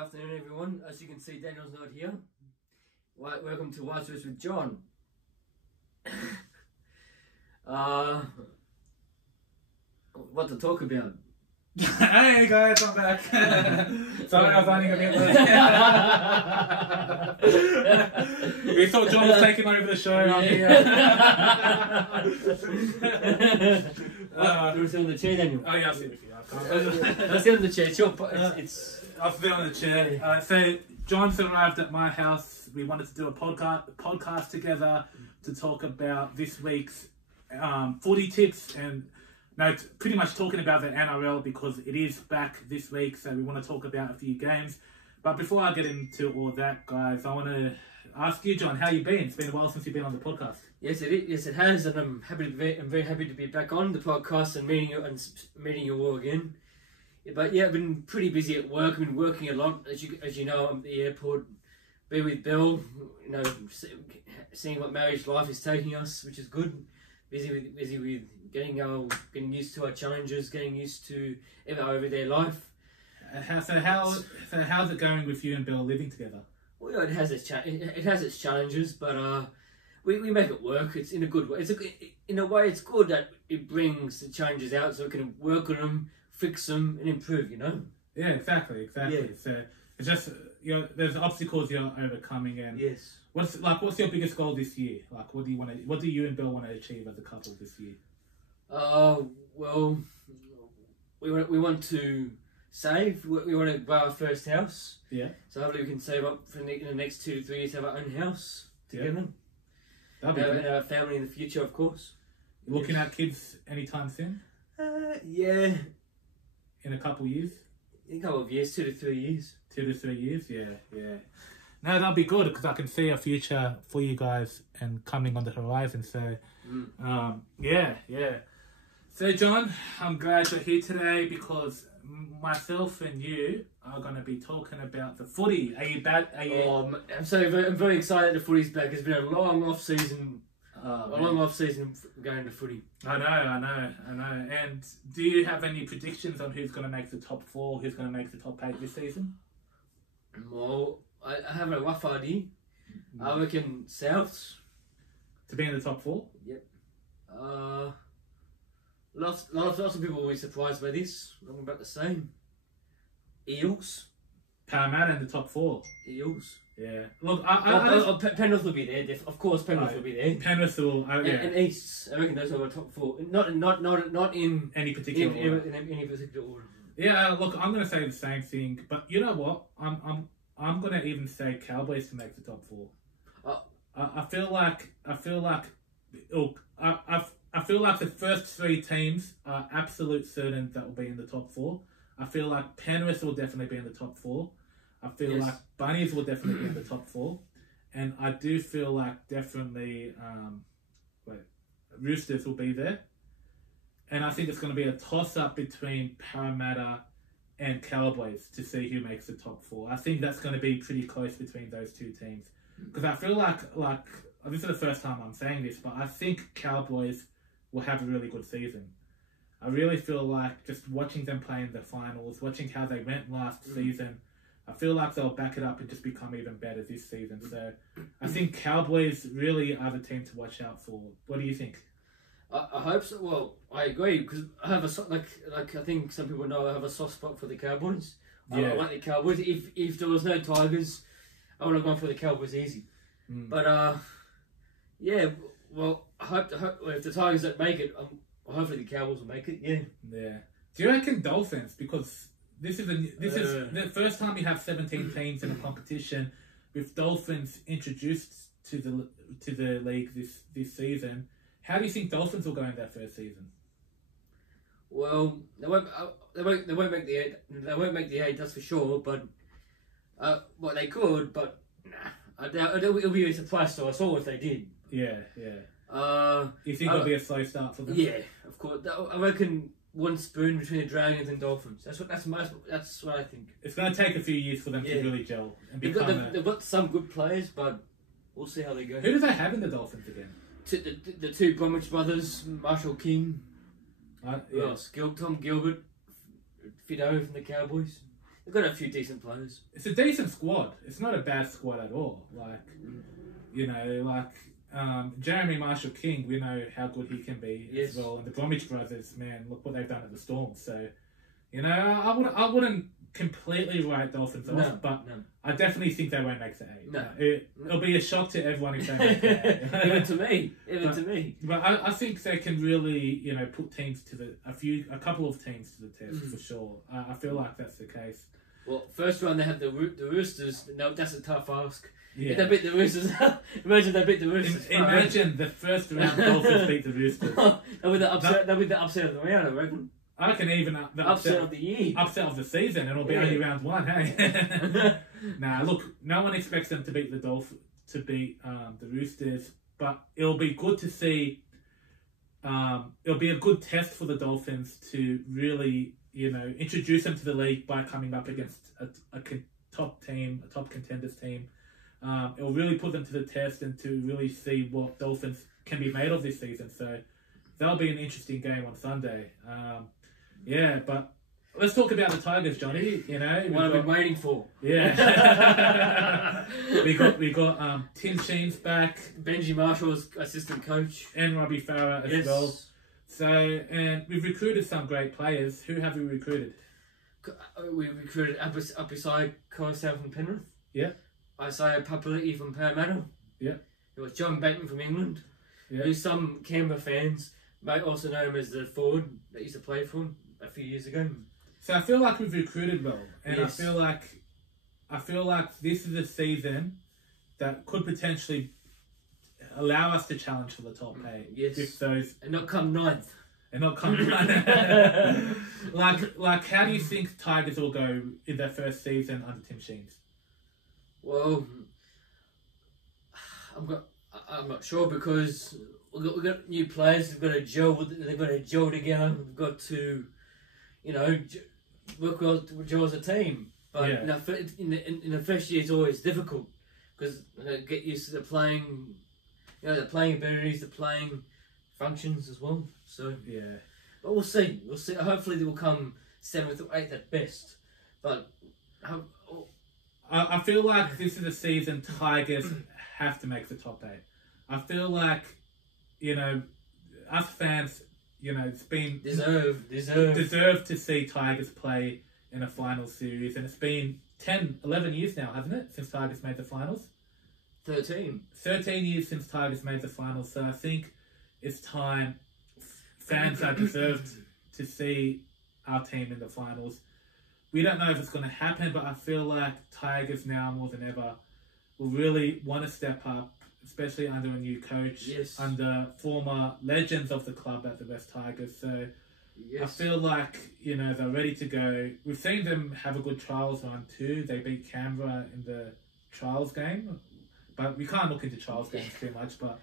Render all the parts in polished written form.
afternoon, everyone. As you can see, Daniel's not here. Welcome to White Sauce with John. What to talk about? Hey guys, I'm back. Sorry, I was running a bit late. We thought John was taking over the show. You were sitting on the chair, Daniel. Oh yeah, I'll sit with you. I'll sit on the chair. I'll sit on the chair. So John's arrived at my house. We wanted to do a podcast together to talk about this week's footy tips and pretty much talking about the NRL because it is back this week. So we want to talk about a few games. But before I get into all that, guys, I want to ask you, John, how you been? It's been a while since you've been on the podcast. Yes, it has, and I'm very happy to be back on the podcast and meeting you all again. But yeah, I've been pretty busy at work. I've been working a lot, as you know. I'm at the airport, be with Bill. You know, seeing what marriage life is taking us, which is good. Busy with getting used to our challenges, getting used to our everyday life. How's it going with you and Bill living together? Well, yeah, it has its challenges, but we make it work. It's in a good way. In a way, it's good that it brings the challenges out so we can work on them, fix them, and improve. You know. Yeah, exactly. Yeah. So it's just there's obstacles you're overcoming, and yes. What's your biggest goal this year? Like, what do you and Bill want to achieve as a couple this year? Well, we want to save. We want to buy our first house. Yeah. So hopefully we can save up for in the next 2 to 3 years to have our own house together. That'd be and our family in the future, of course. You looking at kids anytime soon? Yeah. In a couple of years? In a couple of years, 2 to 3 years. 2 to 3 years, yeah. No, that'll be good because I can see a future for you guys and coming on the horizon. So, yeah. So, John, I'm glad you're here today because myself and you are going to be talking about the footy. Are you back? I'm very excited the footy's back. It's been a long off season. Going to footy. I know. And do you have any predictions on who's going to make the top 4, who's going to make the top 8 this season? Well, I have a rough idea. I reckon Souths. To be in the top 4? Yep. Lots of people will be surprised by this. I'm about the same. Eels. Parramatta in the top 4. Eels. Yeah. Look, Penrith will be there. Of course, Penrith will be there. Penrith will. And East. I reckon those are the top 4. Not in any particular order. In any particular order. Yeah. Look, I'm going to say the same thing, but you know what? I'm going to even say Cowboys to make the top 4. I feel like the first 3 teams are absolute certain that will be in the top 4. I feel like Penrith will definitely be in the top 4. I feel like Bunnies will definitely be in the top 4. And I do feel like definitely Roosters will be there. And I think it's going to be a toss-up between Parramatta and Cowboys to see who makes the top 4. I think that's going to be pretty close between those 2 teams. Because I feel like this is the first time I'm saying this, but I think Cowboys will have a really good season. I really feel like just watching them play in the finals, watching how they went last season, I feel like they'll back it up and just become even better this season. So I think Cowboys really are the team to watch out for. What do you think? I hope so. Well, I agree because I have I think some people know I have a soft spot for the Cowboys. Yeah. I like the Cowboys. If there was no Tigers, I would have gone for the Cowboys easy. But yeah. Well, I hope if the Tigers don't make it, hopefully the Cowboys will make it. Yeah. Do you reckon Dolphins? Because this is the first time you have 17 teams in a competition with Dolphins introduced to the league this season. How do you think Dolphins will go in their first season? Well, they won't make the 8. They won't make the 8, that's for sure. But well, they could. But nah, I doubt it'll be a surprise to us all if they did. Yeah. You think it'll be a slow start for them? Yeah, of course. I reckon one spoon between the Dragons and Dolphins. That's what I think. It's going to take a few years for them to really gel and become. They've got some good players, but we'll see how they go. Who do they have in the Dolphins again? The 2 Bromwich brothers, Marshall King. Who else? Tom Gilbert, Fido from the Cowboys. they've got a few decent players. It's a decent squad. It's not a bad squad at all. Like, you know, like Jeremy Marshall-King, we know how good he can be as well. And the Bromwich brothers, man, look what they've done at the Storm. So, you know, I wouldn't completely write Dolphins off, but I definitely think they won't make the 8. No. It'll be a shock to everyone if they make the 8. Even to me. To me. But I think they can really, you know, put teams to a couple of teams to the test for sure. I feel like that's the case. Well, first round they have the Roosters. No, that's a tough ask. Yeah. If they beat the Roosters, imagine they beat the Roosters. Imagine the first round Dolphins beat the Roosters. That'll be the upset of the round, I reckon. I can even the upset of the year, upset of the season. It'll be only round 1, hey. Nah, look, no one expects them to beat the Roosters, but it'll be good to see. It'll be a good test for the Dolphins to really, you know, introduce them to the league by coming up against a top team, a top contenders team. It'll really put them to the test and to really see what Dolphins can be made of this season. So that'll be an interesting game on Sunday. Yeah, but let's talk about the Tigers, Johnny. You know, what I've been waiting for. Yeah, we got Tim Sheen's back, Benji Marshall's assistant coach, and Robbie Farah as well. So, and we've recruited some great players. Who have we recruited? We recruited up beside Coruscant from Penrith. Yeah. Isaiah Papali'i from Parramatta. Yeah. It was John Bateman from England. Yeah. Who some Canberra fans may also know him as the forward that used to play for him a few years ago. So I feel like we've recruited well, and I feel like this is a season that could potentially allow us to challenge for the top 8. Yes. If those and not come 9th. And not come like how do you think Tigers will go in their first season under Tim Sheens? Well, I'm not sure because we've got new players. We've got to gel. They've got to gel together. We've got to, you know, work well to gel as a team. But you know, in the first year, it's always difficult because get used to the playing, you know, the playing abilities, the playing functions as well. So but we'll see. We'll see. Hopefully, they will come 7th or 8th at best. But I feel like this is a season Tigers have to make the top 8. I feel like, you know, us fans, you know, it's been deserve to see Tigers play in a final series, and it's been 11 years now, hasn't it, since Tigers made the finals? 13 years since Tigers made the finals, so I think it's time fans are deserved to see our team in the finals. We don't know if it's going to happen, but I feel like Tigers now more than ever will really want to step up, especially under a new coach, under former legends of the club at the West Tigers. So I feel like, you know, they're ready to go. We've seen them have a good trials run too. They beat Canberra in the trials game, but we can't look into trials games too much. But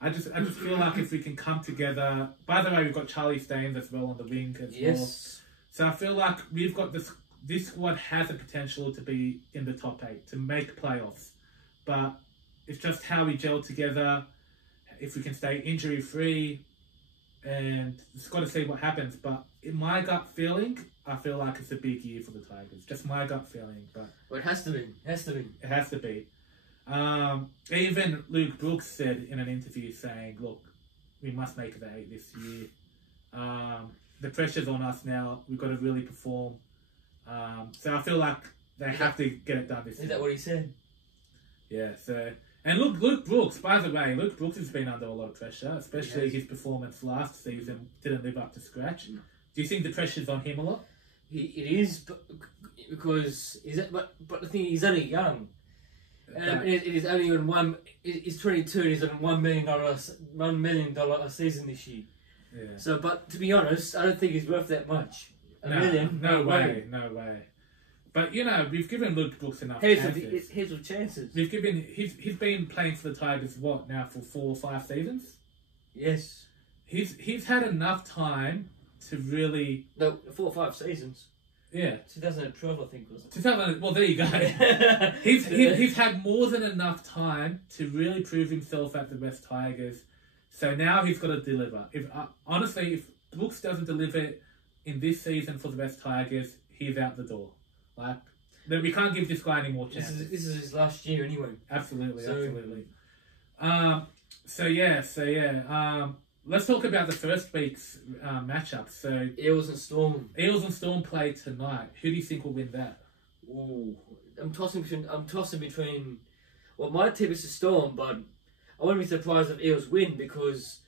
I just feel like if we can come together. By the way, we've got Charlie Staines as well on the wing as well. So I feel like we've got this squad has the potential to be in the top 8, to make playoffs. But it's just how we gel together, if we can stay injury free, and it's got to see what happens. But in my gut feeling, I feel like it's a big year for the Tigers. Just my gut feeling. But well, it has to be. It has to be. Even Luke Brooks said in an interview saying, look, we must make the 8 this year. The pressure's on us now. We've got to really perform. So I feel like they have to get it done this year. Is that what he said? Yeah, so... And Luke Brooks, by the way, Luke Brooks has been under a lot of pressure, especially his performance last season didn't live up to scratch. No. Do you think the pressure's on him a lot? It is, because... But the thing is, he's only young. It is only on one... He's 22, he's on $1 million a season this year. Yeah. So, but to be honest, I don't think he's worth that much. A million? No way. But you know, we've given Luke Brooks enough chances. Here's the chances. We've given he's been playing for the Tigers what now for 4 or 5 seasons? Yes. He's had enough time to really 4 or 5 seasons. Yeah. 2012 I think was it. 2000. Well, there you go. he's had more than enough time to really prove himself at the West Tigers. So now he's got to deliver. Honestly, if Brooks doesn't deliver in this season for the West Tigers, he's out the door. Like, we can't give this guy any more This chances. is his last year anyway. Absolutely, So- absolutely. Let's talk about the first week's matchup. So Eels and Storm. Eels and Storm play tonight. Who do you think will win that? Ooh, I'm tossing between. Well, my tip is the Storm, but I wouldn't be surprised if Eels win because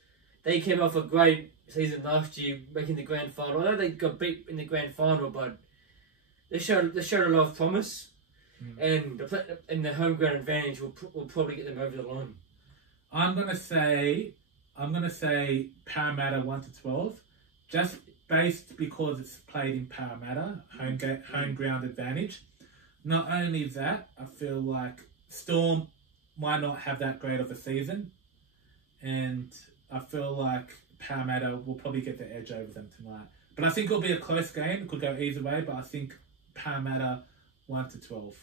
they came off a great season last year, making the grand final. I know they got beat in the grand final, but they showed a lot of promise, and the home ground advantage will probably get them over the line. I'm gonna say Parramatta 1-12, just based because it's played in Parramatta, home ground advantage. Not only that, I feel like Storm might not have that great of a season, and I feel like Parramatta will probably get the edge over them tonight. But I think it'll be a close game. It could go either way, but I think Parramatta 1-12.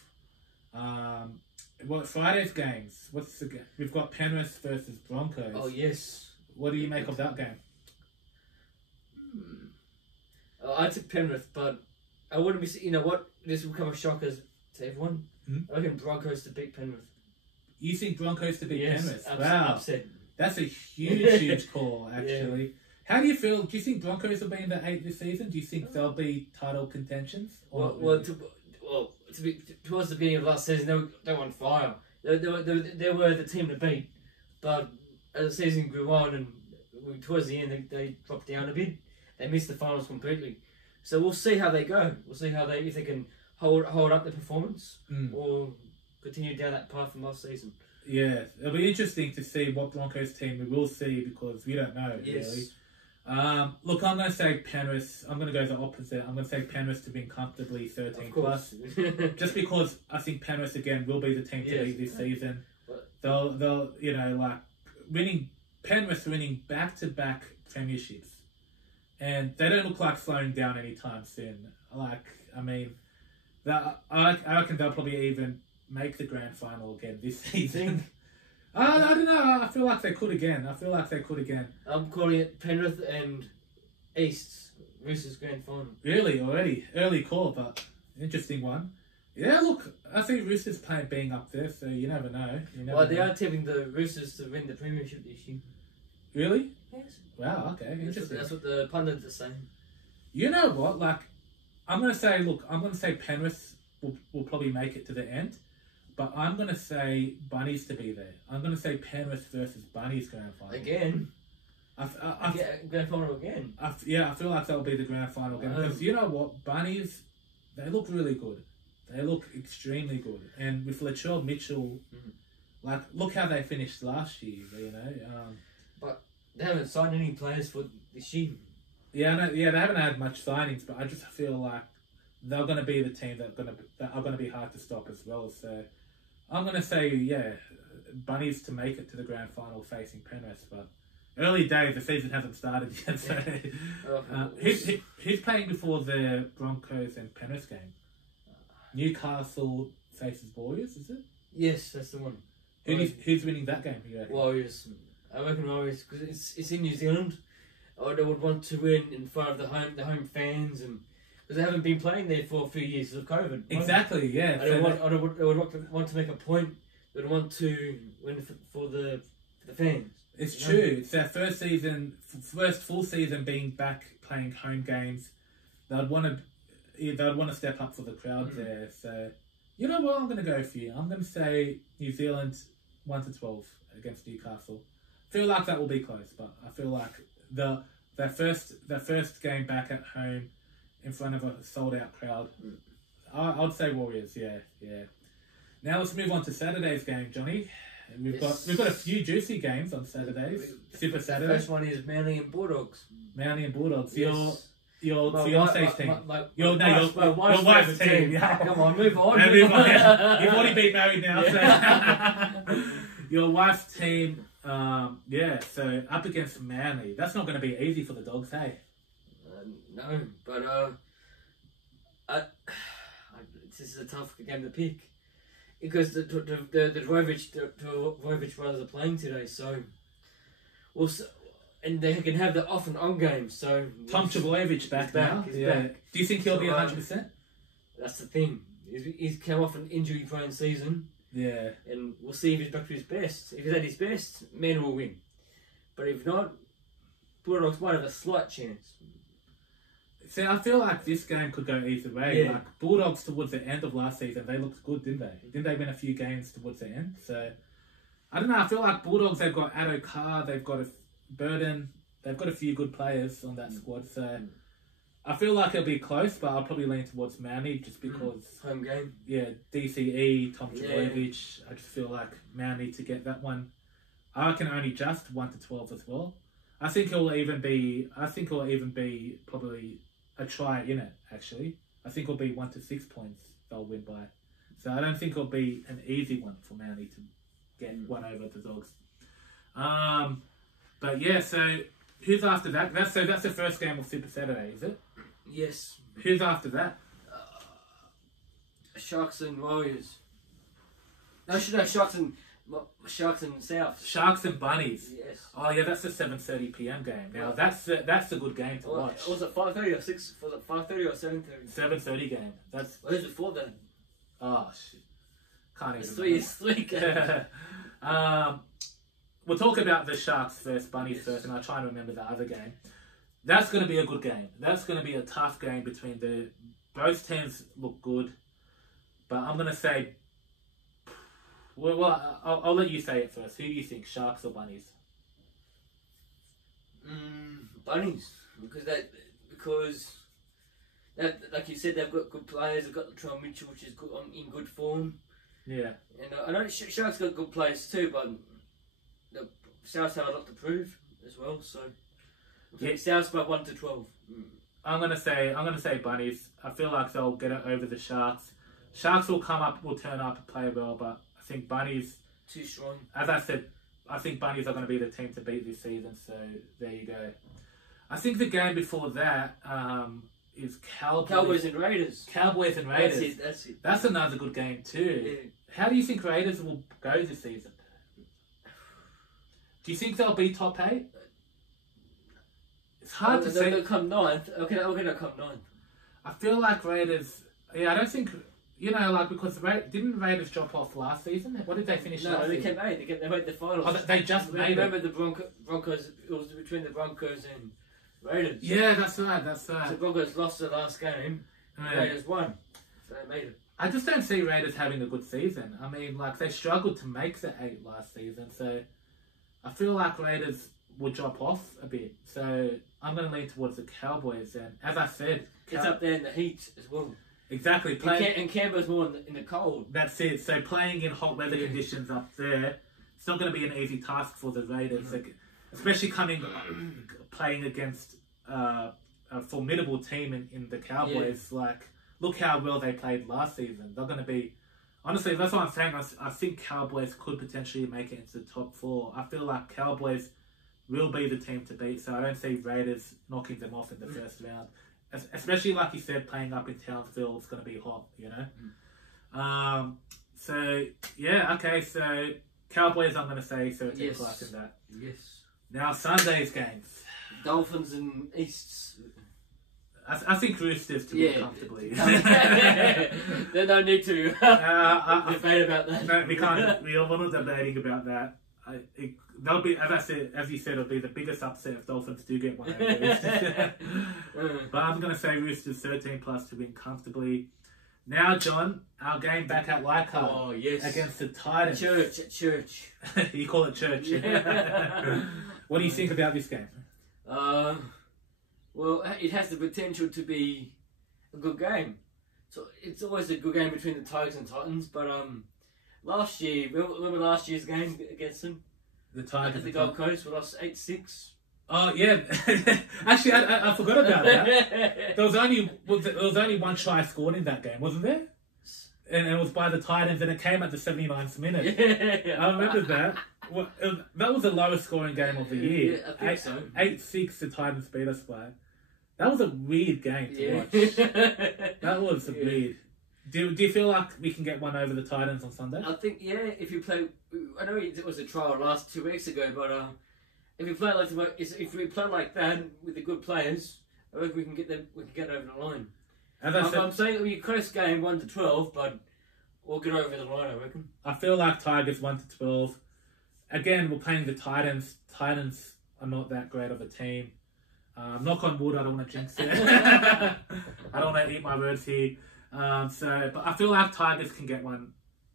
Friday's games. We've got Penrith versus Broncos. Oh yes. What do you make of that game? I took Penrith, but I wouldn't be. You know what? This will come a shocker to everyone. I reckon Broncos to beat Penrith. You think Broncos to beat Penrith? Wow, upset. That's a huge call, actually. Yeah. How do you feel? Do you think Broncos will be in the 8 this season? Do you think they'll be title contentions? Towards the beginning of last season, they were on fire. They were the team to beat, but as the season grew on and towards the end, they dropped down a bit. They missed the finals completely. So we'll see how they go. We'll see if they can hold up the performance or continue down that path from last season. Yeah, it'll be interesting to see what Broncos team we will see because we don't know really. Look, I'm going to say Penrith. I'm going to go the opposite. I'm going to say Penrith to win comfortably 13 plus. Just because I think Penrith again will be the team to beat this season. They'll Penrith winning back-to-back premierships. And they don't look like slowing down anytime soon. I reckon they'll probably even make the grand final again this season. I don't know. I feel like they could again. I'm calling it Penrith and East Roosters grand final. Really? Already? Early call, but interesting one. Yeah, look, I think Roosters being up there, so you never know. They are tipping the Roosters to win the premiership this year. Really? Yes. Wow, okay. Interesting. That's what the pundits are saying. You know what? Like, I'm going to say Penrith will probably make it to the end. But I'm going to say Bunnies to be there. I'm going to say Penrith versus Bunnies grand final. Again? Grand final again? I feel like that'll be the grand final again. Because you know what? Bunnies, they look really good. They look extremely good. And with Latrell Mitchell, like, look how they finished last year, you know. But they haven't signed any players for this year. Yeah, they haven't had much signings, but I just feel like they're going to be the team that are going to be hard to stop as well. So I'm going to say, Bunnies to make it to the grand final facing Penrith, but early days, the season hasn't started yet. So who's playing before the Broncos and Penrith game? Newcastle faces Warriors, is it? Yes, that's the one. Who's winning that game? Warriors. I reckon Warriors, because it's in New Zealand. They would want to win in front of the home fans and. Because they haven't been playing there for a few years of COVID. Right? Exactly, yeah. They would want to make a point. They would want to win for the fans. It's true. It's their first full season being back playing home games. They'd want to step up for the crowd there. So, you know what? I'm going to go for you. I'm going to say New Zealand 1-12 against Newcastle. Feel like that will be close, but I feel like their first game back at home. In front of a sold-out crowd. I'd say Warriors, yeah. Now let's move on to Saturday's game, Johnny. We've got a few juicy games on Saturdays. Super Saturday. The first one is Manly and Bulldogs. Yes. Your My fiance's team. Your wife's team. Yeah. Come on, move on. You've already been married now. So. Your wife's team, so up against Manly. That's not going to be easy for the Dogs, hey? No, but this is a tough game to pick because the Dvojevic brothers are playing today, so and they can have the off and on games. So Tom Trbojevic back now. He's back. Do you think he'll be 100%? That's the thing. He's come off an injury-prone season. Yeah. And we'll see if he's back to his best. If he's at his best, Man will win. But if not, Bulldogs might have a slight chance. See, I feel like this game could go either way. Yeah. Like Bulldogs towards the end of last season, they looked good, didn't they? Didn't they win a few games towards the end? So, I don't know. I feel like Bulldogs, they've got Addo Carr, they've got a Burden, they've got a few good players on that squad. So, I feel like it'll be close, but I'll probably lean towards Mountie just because... Home game. Yeah, DCE, Tom Trbojevic. I just feel like Mountie to get that one. I reckon only just 1 to 12 as well. I think it'll even be probably a try in it, actually. I think it'll be 1 to 6 points they'll win by. So I don't think it'll be an easy one for Mountie to get one over the Dogs. But yeah, so who's after that? That's the first game of Super Saturday, is it? Yes. Who's after that? Sharks and Warriors. No, Sharks and South. Sharks and Bunnies. Yes. Oh yeah, that's the 7:30 PM game. Now that's a good game to watch. Was it 5:30 or 6? Was it 5:30 or 7:30? 7:30 game. That's Who's before then? oh shit. Can't even. It's three games. We'll talk about the Sharks first, Bunnies first, and I'll try and remember the other game. That's going to be a good game. That's going to be a tough game between both teams look good, but I'm going to say. Well, I'll let you say it first. Who do you think, Sharks or Bunnies? Bunnies, because like you said, they've got good players. They've got Latrell Mitchell, which is good, in good form. Yeah. And I know Sharks got good players too, but the South have a lot to prove as well. So South's by 1 to 12. I'm gonna say Bunnies. I feel like they'll get it over the Sharks. Sharks will turn up and play well, but I think Bunnies too strong. As I said, I think Bunnies are going to be the team to beat this season. So there you go. I think the game before that is Cowboys and Raiders. Cowboys and Raiders. That's it. That's another good game too. Yeah. How do you think Raiders will go this season? Do you think they'll be top 8? It's hard to say. They'll come 9th. Okay, they'll come 9th. I feel like Raiders. Yeah, I don't think. Because didn't Raiders drop off last season? What did they finish last season? No, they came 8th. They made the finals. Oh, they just made it. Remember the Broncos? It was between the Broncos and Raiders. Yeah, that's right. So the Broncos lost the last game. Yeah. Raiders won. So they made it. I just don't see Raiders having a good season. I mean, they struggled to make the 8 last season, so I feel like Raiders will drop off a bit. So I'm going to lean towards the Cowboys. And as I said, it's up there in the heat as well. Exactly. And Canberra's more in the cold. That's it. So playing in hot weather conditions up there, it's not going to be an easy task for the Raiders, especially playing against a formidable team in the Cowboys. Look how well they played last season. They're going to be... Honestly, that's what I'm saying. I think Cowboys could potentially make it into the top 4. I feel like Cowboys will be the team to beat, so I don't see Raiders knocking them off in the first round. Especially, like you said, playing up in Townsville, it's going to be hot, you know? So, yeah, okay, so Cowboys, I'm going to say 13 plus in that. Yes. Now, Sunday's games. Dolphins and Easts. I think Roosters to win comfortably. There's no need to debate about that. No, we can't. We're not debating about that. They'll be, as you said, it'll be the biggest upset if Dolphins do get one over Roosters. But I'm going to say Roosters 13 plus to win comfortably. Now, John, our game back at Leichhardt. Oh, yes. Against the Titans. Church. You call it church. Yeah. What do you think about this game? Well, it has the potential to be a good game. So it's always a good game between the Tigers and Titans. But last year, remember last year's game against them? The Tigers at the Gold Coast, we lost 8-6. Oh yeah, actually I forgot about that. There was only one try scored in that game, wasn't there? And it was by the Titans, and it came at the 79th minute. Yeah. I remember that. Well, that was the lowest scoring game of the year. Yeah, I think so. 8-6, the Titans beat us by. That was a weird game to watch. That was weird. Do you feel like we can get one over the Titans on Sunday? I think, if you play... I know it was a trial last 2 weeks ago, but if we play like that with the good players, I reckon we can get over the line. As I said, I'm saying it'll be a close game, 1-12, but we'll get over the line, I reckon. I feel like Tigers 1-12. Again, we're playing the Titans. Titans are not that great of a team. Knock on wood, I don't want to jinx it. I don't want to eat my words here. But I feel like Tigers can get one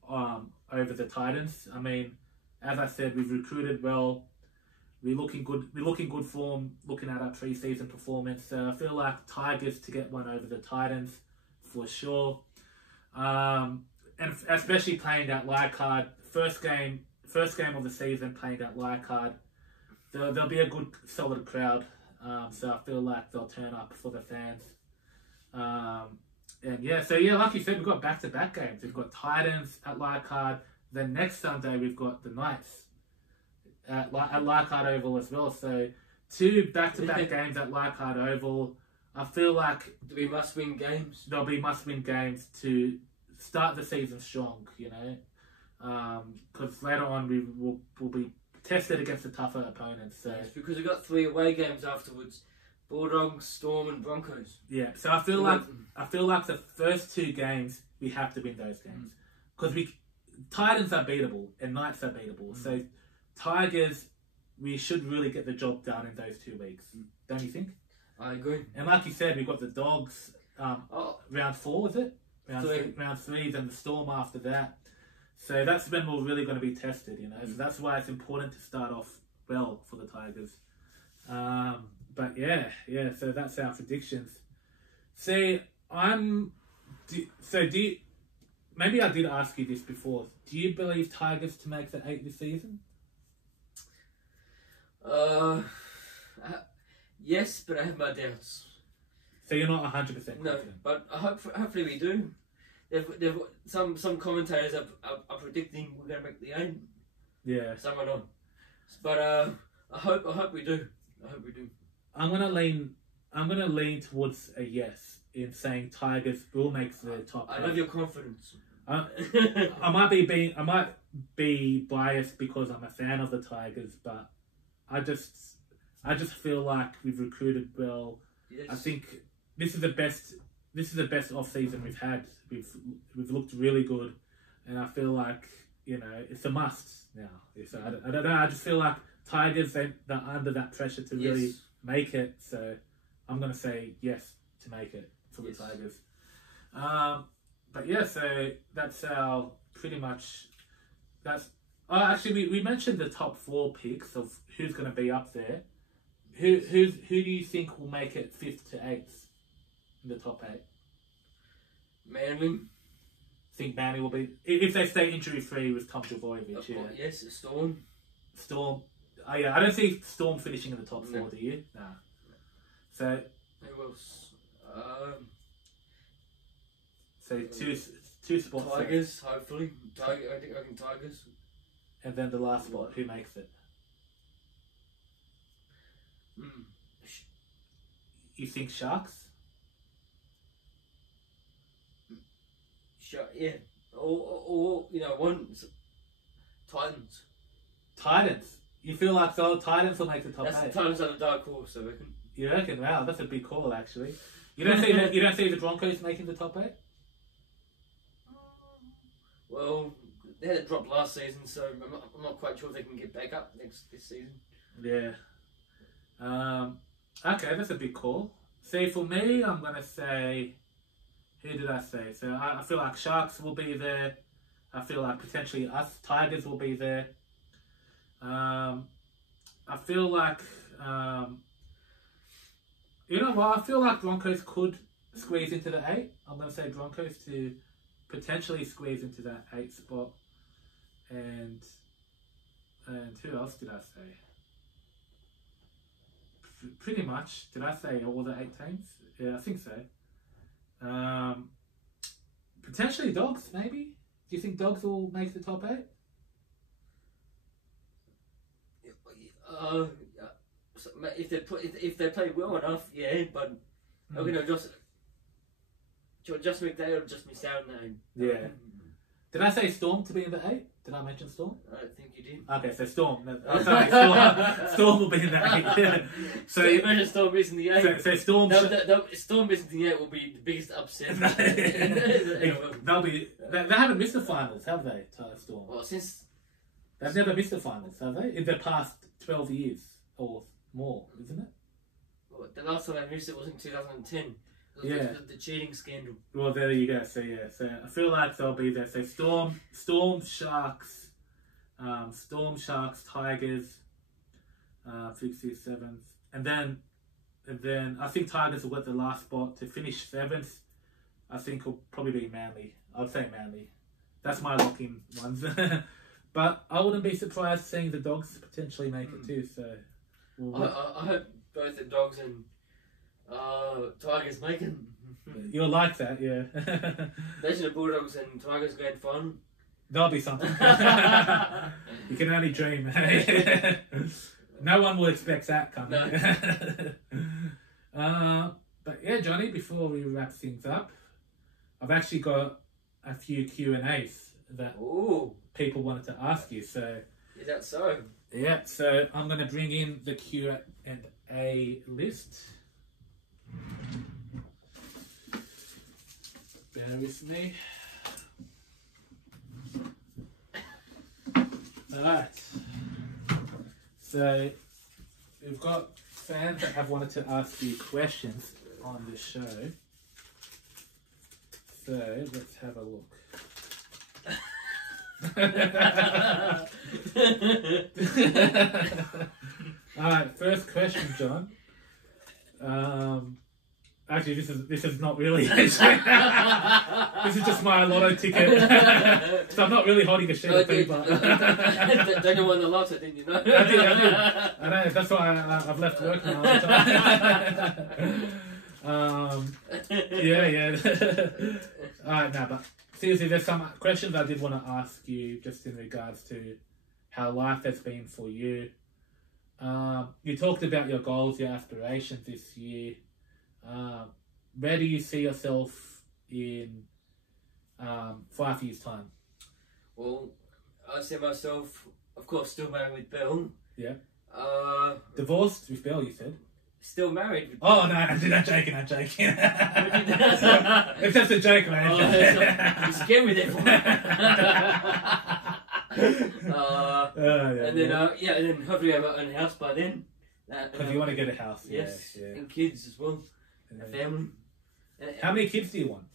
over the Titans. I mean, as I said, we've recruited well. We're looking good. We're looking good form. Looking at our pre-season performance, so I feel like Tigers to get one over the Titans for sure. And especially playing at Leichhardt, first game of the season playing at Leichhardt, there'll be a good solid crowd. So I feel like they'll turn up for the fans. And like you said, we've got back-to-back games. We've got Titans at Leichhardt. Then next Sunday we've got the Knights at Leichhardt Oval as well. So 2 back-to-back games at Leichhardt Oval. I feel like there'll be must-win games. There'll be must-win games to start the season strong, you know. Because later on we'll be tested against the tougher opponents. So yes, because we've got 3 away games afterwards: Bulldogs, Storm, and Broncos. Yeah, so I feel like the first 2 games we have to win those games because Titans are beatable and Knights are beatable. So Tigers, we should really get the job done in those 2 weeks. Don't you think? I agree. And like you said, we've got the Dogs. Round 4 was it? Round 3, then the Storm after that. So that's when we're really going to be tested, you know. So that's why it's important to start off well for the Tigers. But yeah. So that's our predictions. See, maybe I did ask you this before. Do you believe Tigers to make the 8 this season? Yes, but I have my doubts. So you're not 100% confident? No, but hopefully we do. Some commentators are predicting we're going to make the 8. Yeah. Some are not. But I hope we do. I hope we do. I'm gonna lean towards a yes in saying Tigers will make the top 8. I love your confidence. I might be biased because I'm a fan of the Tigers, but I just feel like we've recruited well. Yes. I think this is the best off season we've had. We've looked really good, and I feel like, you know, it's a must now. So I don't know. I just feel like Tigers, they're under that pressure to really make it. So I'm gonna say yes to make it for the Tigers. But yeah, so that's our pretty much. Actually, we mentioned the top 4 picks of who's going to be up there. Who do you think will make it 5th to 8th in the top 8? Manly. Think Manly will be, if they stay injury free with Tom Trbojevic. Yeah. Yes, Storm. Storm. Oh yeah, I don't see Storm finishing in the top 4. Do you? Nah. So. Who else? So two spots. Tigers, hopefully. I think Tigers. And then the last spot, who makes it? You think Sharks? Yeah. Or Titans. Titans. You feel like Titans will make the top 8? Titans are the dark horse, I reckon. You reckon? Wow, that's a big call actually. You don't see the Broncos making the top 8? Well, they had a drop last season, so I'm not quite sure if they can get back up this season. Yeah. Okay, that's a big call. See, for me, I'm going to say... Who did I say? So I feel like Sharks will be there. I feel like potentially us, Tigers, will be there. I feel like... you know what? I feel like Broncos could squeeze into the 8. I'm going to say Broncos to potentially squeeze into that 8 spot. And who else did I say? Pretty much. Did I say all the 8 teams? Yeah, I think so. Potentially Dogs, maybe? Do you think Dogs will make the top 8? If they play well enough, yeah, but I'm gonna just McDade or just miss out on that. Yeah. Did I say Storm to be in the 8? Did I mention Storm? I don't think you did. Okay, so Storm. Oh, sorry, Storm. Storm will be in the 8. So imagine Storm missing the 8. So Storm. Storm missing the 8 will be the biggest upset. They'll be. They haven't missed the finals, have they? Storm. Well, since they've never missed the finals, have they? In the past 12 years or more, isn't it? Well, the last time they missed it was in 2010. Yeah. The cheating scandal. Well, there you go. So yeah, so I feel like they'll be there. So Storm, Sharks, Tigers, 6th, 6th, 7th, and then I think Tigers will get the last spot to finish 7th. I think will probably be Manly. I'd say Manly. That's my lock-in ones. But I wouldn't be surprised seeing the Dogs potentially make it too. So I hope both the Dogs and Tigers make it. You'll like that, yeah. Imagine the Bulldogs and Tigers going fun. There'll be something. You can only dream. No one will expect that coming. No. But yeah, Johnny, before we wrap things up, I've actually got a few Q&As that people wanted to ask you. So is that so? Yeah, so I'm going to bring in the Q&A list. Bear with me. Alright. So, we've got fans that have wanted to ask you questions on the show. So, let's have a look. Alright, first question, John. Actually, this is not really. This is just my lotto ticket. So I'm not really holding a sheet of paper. Don't you win the lotto, didn't you know? I did. I know. That's why I've left work now. Yeah. Alright, now, but seriously, there's some questions I did want to ask you just in regards to how life has been for you. You talked about your goals, your aspirations this year. Where do you see yourself in 5 years' time? Well, I see myself, of course, still married with Bill. Yeah. Divorced with Bill, you said? Still married with Bill. Oh, no, I'm joking. It's just a joke, man. You scared me there for and then hopefully I have my own house by then. Because you want to get a house. Yes, yeah. And kids as well. A family. How many kids do you want?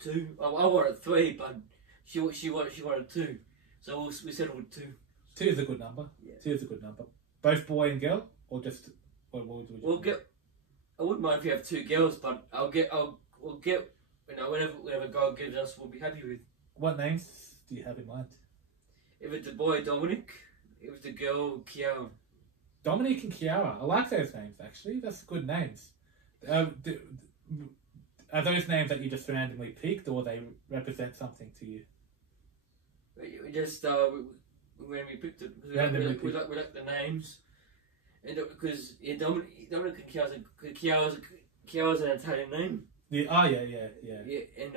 2. I wanted 3, but she wanted 2, so we settled with 2. 2 is a good number. Yeah. 2 is a good number. Both boy and girl, or just? I wouldn't mind if you have 2 girls, but we'll get whatever God gives us, we'll be happy with. What names do you have in mind? If it's a boy, Dominic. If it's a girl, Kiara. Dominic and Kiara. I like those names actually. That's good names. Are those names that you just randomly picked, or they represent something to you? We just when we picked it, we like the names, and because Dominic and Kiara's an Italian name. Yeah. Oh yeah. Yeah, and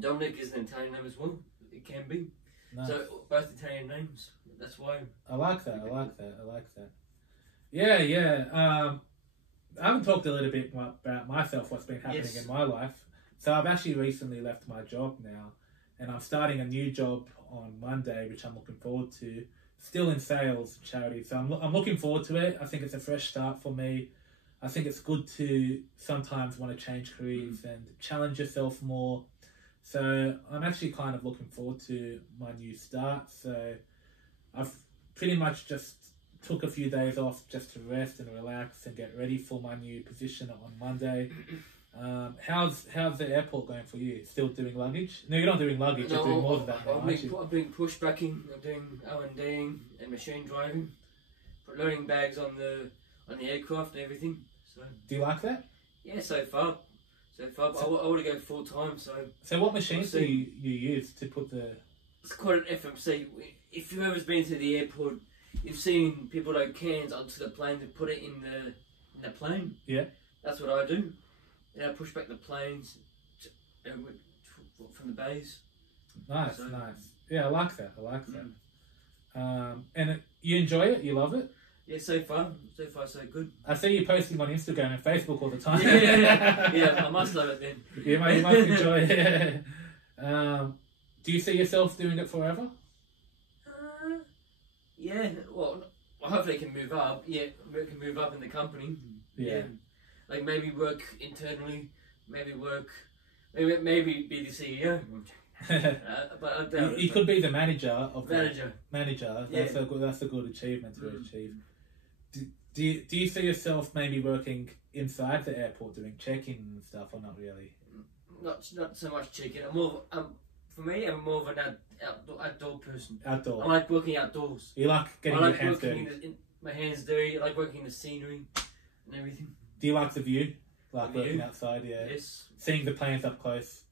Dominic is an Italian name as well. It can be. Nice. So both Italian names. That's why. I like that. Yeah. I haven't talked a little bit about myself, what's been happening in my life. So I've actually recently left my job now, and I'm starting a new job on Monday, which I'm looking forward to. Still in sales, charity. So I'm looking forward to it. I think it's a fresh start for me. I think it's good to sometimes want to change careers and challenge yourself more. So I'm actually kind of looking forward to my new start. So I've pretty much just took a few days off just to rest and relax and get ready for my new position on Monday. How's the airport going for you? Still doing luggage? No, you're not doing luggage. You're doing more than that now, aren't you? I'm doing pushbacking. I'm doing L&Ding and machine driving, loading bags on the aircraft and everything. So do you like that? Yeah, so far. But I want to go full time. So what machines do you use to put the? It's called an FMC. If you've ever been to the airport, you've seen people load cans onto the plane to put it in the plane. Yeah. That's what I do. And I push back the planes from the bays. Nice. Yeah, I like that. And you enjoy it? You love it? Yeah, so far so good. I see you posting on Instagram and Facebook all the time. Yeah, I must love it then. You must enjoy it. Do you see yourself doing it forever? Yeah, well, hopefully I can move up. Yeah, we can move up in the company. Yeah. Like maybe work internally, maybe be the CEO. But I doubt you could be the manager of manager. That's a good achievement to achieve. Do you see yourself maybe working inside the airport doing check-in and stuff, or not really? Not so much check-in. I'm more of an outdoor person. Outdoor. I like working outdoors. You like getting your hands dirty. My hands dirty. I like working in the scenery and everything. Do you like the view? Like working outside, yeah. Yes. Seeing the planes up close.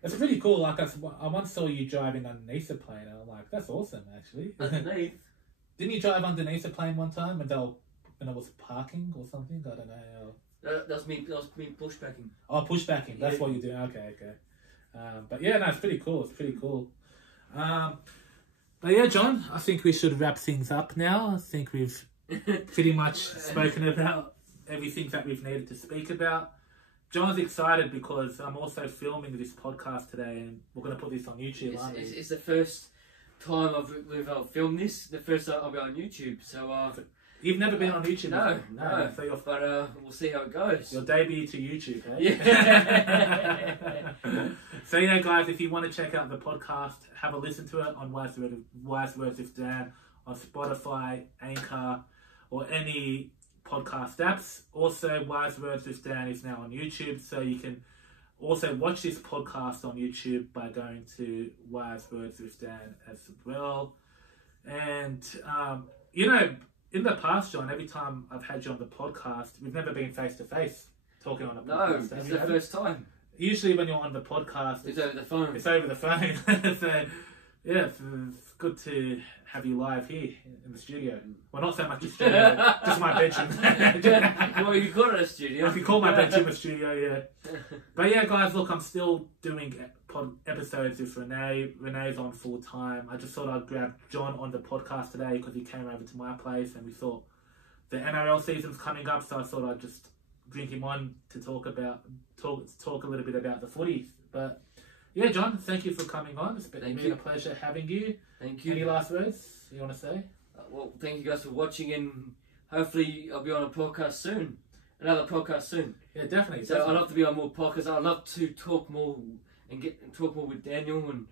That's pretty cool. Like I once saw you driving underneath a plane, and I'm like, that's awesome, actually. Underneath. Didn't you drive underneath a plane one time when it was parking or something? I don't know. That was me pushbacking. Oh, pushbacking. That's what you're doing. Okay. But yeah, no, it's pretty cool. But yeah, John, I think we should wrap things up now. I think we've pretty much spoken about everything that we've needed to speak about. John's excited because I'm also filming this podcast today, and we're going to put this on YouTube, aren't we? It's the first time we've filmed this. The first time I'll be on YouTube. So you've never been on YouTube? No. So but we'll see how it goes. Your debut to YouTube, eh? Yeah. So yeah, guys, if you want to check out the podcast, have a listen to it on Wise Words with Dan on Spotify, Anchor, or any podcast apps. Also, Wise Words with Dan is now on YouTube, so you can also watch this podcast on YouTube by going to Wise Words with Dan as well. And in the past, John, every time I've had you on the podcast, we've never been face to face talking on a podcast. No, it's the first time. Usually when you're on the podcast, it's over the phone. It's over the phone. So yeah, it's good to have you live here in the studio. Well, not so much a studio, just my bedroom. Well, you call it a studio. If you call my bedroom a studio, yeah. But yeah, guys, look, I'm still doing episodes with Renee. Renee's on full time. I just thought I'd grab John on the podcast today because he came over to my place, and we thought the NRL season's coming up, so I thought I'd just bring him on to talk a little bit about the footy. But yeah, John, thank you for coming on. It's been a pleasure having you. Thank you. Any last words you want to say? Well, thank you guys for watching, and hopefully I'll be on a podcast soon. Another podcast soon. Yeah, definitely. So I'd love to be on more podcasts. I'd love to talk more and talk more with Daniel, and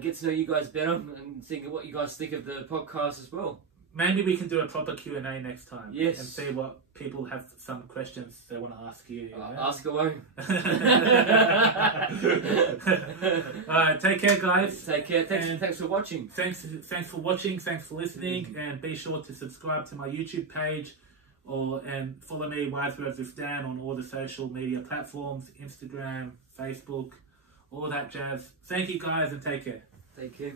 get to know you guys better and think of what you guys think of the podcast as well. Maybe we can do a proper Q&A next time. Yes. And see what people have some questions they want to ask you. Ask away. Alright, take care, guys. Take care. Thanks for watching. Thanks for watching. Thanks for listening. And be sure to subscribe to my YouTube page and follow me, Wise Words with Dan, on all the social media platforms, Instagram, Facebook, all that jazz. Thank you, guys, and take care. Take care.